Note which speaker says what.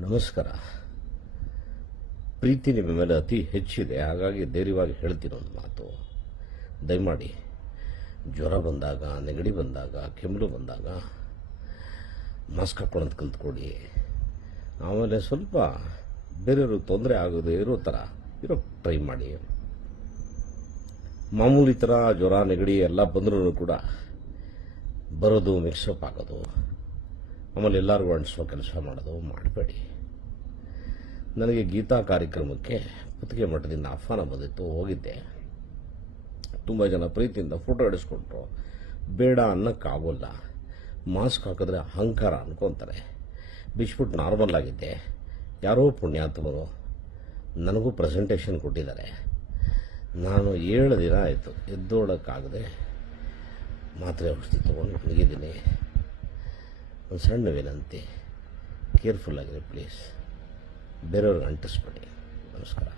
Speaker 1: ನಮಸ್ಕಾರ. ಪ್ರೀತಿ ನಿಮ್ಮ ಮೇಲೆ ಅತಿ ಹೆಚ್ಚಿದೆ, ಹಾಗಾಗಿ ಧೈರ್ಯವಾಗಿ ಹೇಳ್ತೀನಿ ಒಂದು ಮಾತು. ದಯಮಾಡಿ, ಜ್ವರ ಬಂದಾಗ, ನೆಗಡಿ ಬಂದಾಗ ಕೆಮ್ಮು ಬಂದಾಗ ಮಾಸ್ಕ್ ಹಾಕೊಳ್ಳೋದು ಕಲ್ತ್ಕೊಡಿ ಆಮೇಲೆ ಸ್ವಲ್ಪ ಬೇರೆಯವ್ರಿಗೆ ತೊಂದರೆ ಆಗೋದು ಇರೋ ಥರ ಇರೋ ಟ್ರೈ ಮಾಡಿ. ಮಾಮೂಲಿ ಥರ ಜ್ವರ, ನೆಗಡಿ ಎಲ್ಲ ಬಂದರೂ ಕೂಡ ಬರೋದು ಮಿಕ್ಸಪ್ ಆಗೋದು. ಆಮೇಲೆ ಎಲ್ಲರಿಗೂ ಅಂಟಿಸೋ ಕೆಲಸ ಮಾಡೋದು ಮಾಡಬೇಡಿ. ನನಗೆ ಗೀತಾ ಕಾರ್ಯಕ್ರಮಕ್ಕೆ ಪುತ್ತಿಗೆ ಮಠದಿಂದ ಆಹ್ವಾನ ಬಂದಿತ್ತು, ಹೋಗಿದ್ದೆ. ತುಂಬ ಜನ ಪ್ರೀತಿಯಿಂದ ಫೋಟೋ ಹಿಡಿಸ್ಕೊಟ್ರು ಬೇಡ ಅನ್ನೋಕ್ಕಾಗೋಲ್ಲ. ಮಾಸ್ಕ್ ಹಾಕಿದ್ರೆ ಅಹಂಕಾರ ಅನ್ಕೊತಾರೆ. ಬಿಚ್ಬಿಟ್ಟು ನಾರ್ಮಲ್ ಆಗಿದ್ದೆ. ಯಾರೋ ಪುಣ್ಯಾತ್ಮರು ನನಗೂ ಪ್ರೆಸೆಂಟೇಷನ್ ಕೊಟ್ಟಿದ್ದಾರೆ. ನಾನು ಏಳು ದಿನ ಆಯಿತು ಎದ್ದೋಡೋಕ್ಕಾಗದೆ ಮಾತ್ರೆ ಔಷಧಿ ತೊಗೊಂಡು ಮಲಗಿದ್ದೀನಿ ಒಂದು ಸಣ್ಣ ವಿನಂತಿ ಕೇರ್ಫುಲ್ ಆಗಿರಿ ಪ್ಲೀಸ್. ಬೇರೆಯವ್ರಿಗೆ ಅಂಟಿಸ್ಬೇಡಿ. ನಮಸ್ಕಾರ.